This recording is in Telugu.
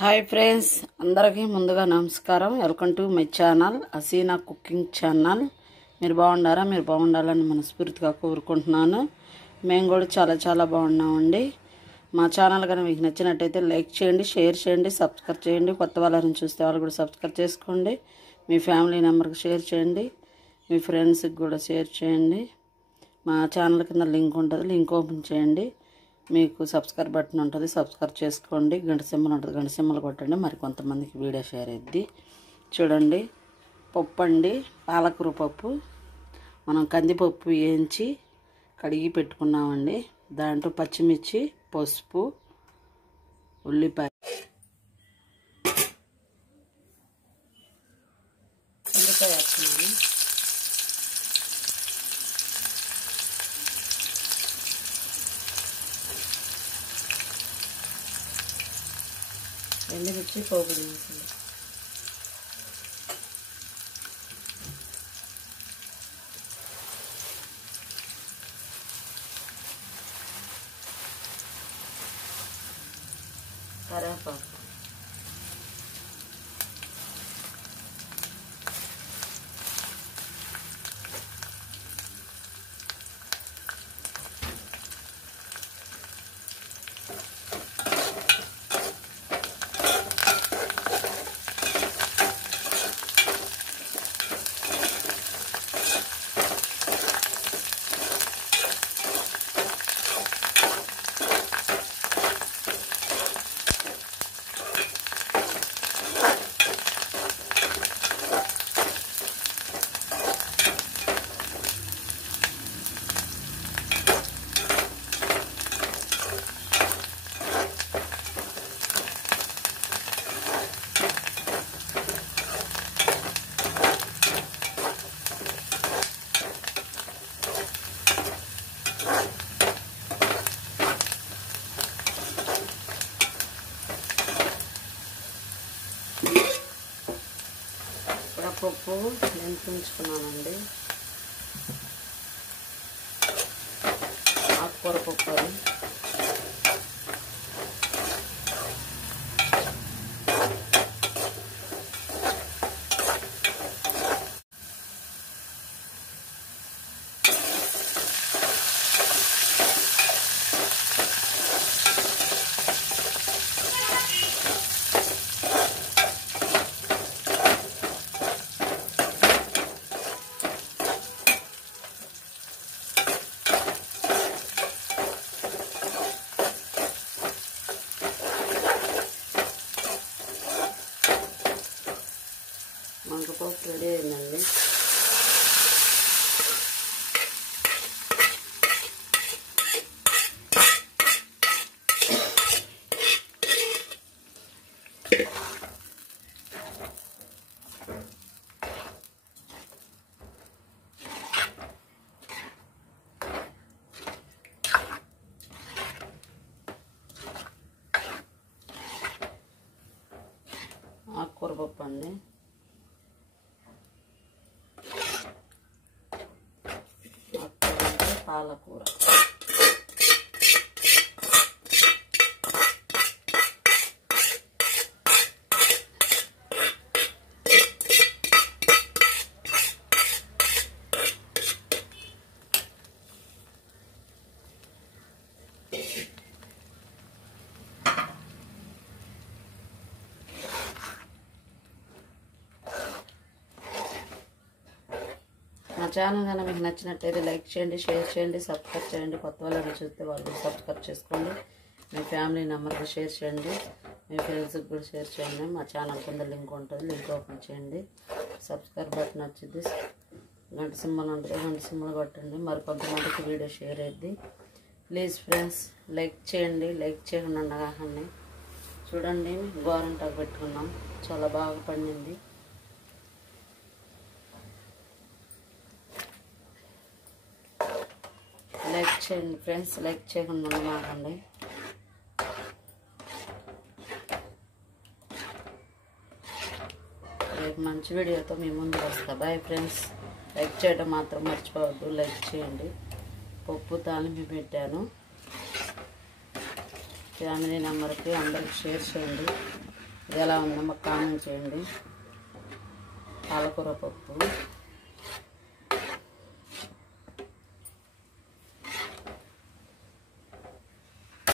హాయ్ ఫ్రెండ్స్, అందరికీ ముందుగా నమస్కారం. Welcome to my channel Hasina cooking channel. మీరు బాగుండారా? మీరు బాగుండాలని మనస్ఫూర్తిగా కోరుకుంటున్నాను. మేము కూడా చాలా బాగున్నామండి. మా ఛానల్ కనుక మీకు నచ్చినట్టయితే లైక్ చేయండి, షేర్ చేయండి, సబ్స్క్రైబ్ చేయండి. కొత్త వాళ్ళని చూస్తే వాళ్ళు కూడా సబ్స్క్రైబ్ చేసుకోండి. మీ ఫ్యామిలీ మెంబర్కి షేర్ చేయండి, మీ ఫ్రెండ్స్కి కూడా షేర్ చేయండి. మా ఛానల్ కింద లింక్ ఉంటుంది, లింక్ ఓపెన్ చేయండి. మీకు సబ్స్క్రైబ్ బటన్ ఉంటుంది, సబ్స్క్రైబ్ చేసుకోండి. గంట సింబల్ ఉంటుంది, గంట సింబల్ కొట్టండి. మరి కొంతమందికి వీడియో షేర్ అయ్యిద్ది. చూడండి, పప్పు అండి, పాలకూర పప్పు. మనం కందిపప్పు వేయించి కడిగి పెట్టుకున్నామండి. దాంట్లో పచ్చిమిర్చి, పసుపు, ఉల్లిపాయ, వేస్తున్నాను. ఎండుమిర్చి పోపు దినుసులు, కరివేపాకు, పప్పు ఉంచుకున్నానండి. ఆకుకూర పప్పు అది. మంగపప్పు రెడీ అయిందండి. ఆకుకూర పప్పు అండి. పాలకూర, మా ఛానల్ కనుక మీకు నచ్చినట్లయితే లైక్ చేయండి, షేర్ చేయండి, సబ్స్క్రైబ్ చేయండి. కొత్త వాళ్ళని చూస్తే వాళ్ళు సబ్స్క్రైబ్ చేసుకోండి. మీ ఫ్యామిలీ నెంబర్కి షేర్ చేయండి, మీ ఫ్రెండ్స్కి కూడా షేర్ చేయండి. మా ఛానల్ కింద లింక్ ఉంటుంది, లింక్ ఓపెన్ చేయండి. సబ్స్క్రైబ్ బటన్ వచ్చింది, గంట సింబల్ ఉంటుంది, గంట సింబల్ కొట్టండి. మరి కొంతమందికి వీడియో షేర్ అయ్యిద్ది. ప్లీజ్ ఫ్రెండ్స్, లైక్ చేయండి, లైక్ చేయకుండా కాకండి. చూడండి, గోరంటాకు పెట్టుకున్నాం, చాలా బాగా పండింది. లైక్ చేయండి ఫ్రెండ్స్, లైక్ చేయకుండా మాకండి. రేపు మంచి వీడియోతో మీ ముందుకు వస్తా. Bye friends. లైక్ చేయడం మాత్రం మర్చిపోవద్దు, లైక్ చేయండి. పప్పు తాలింపు పెట్టాను. ఫ్యామిలీ నెంబర్కి అందరికి షేర్ చేయండి. ఇది ఎలా ఉందో మాకు కామెంట్ చేయండి. పాలకూర పప్పు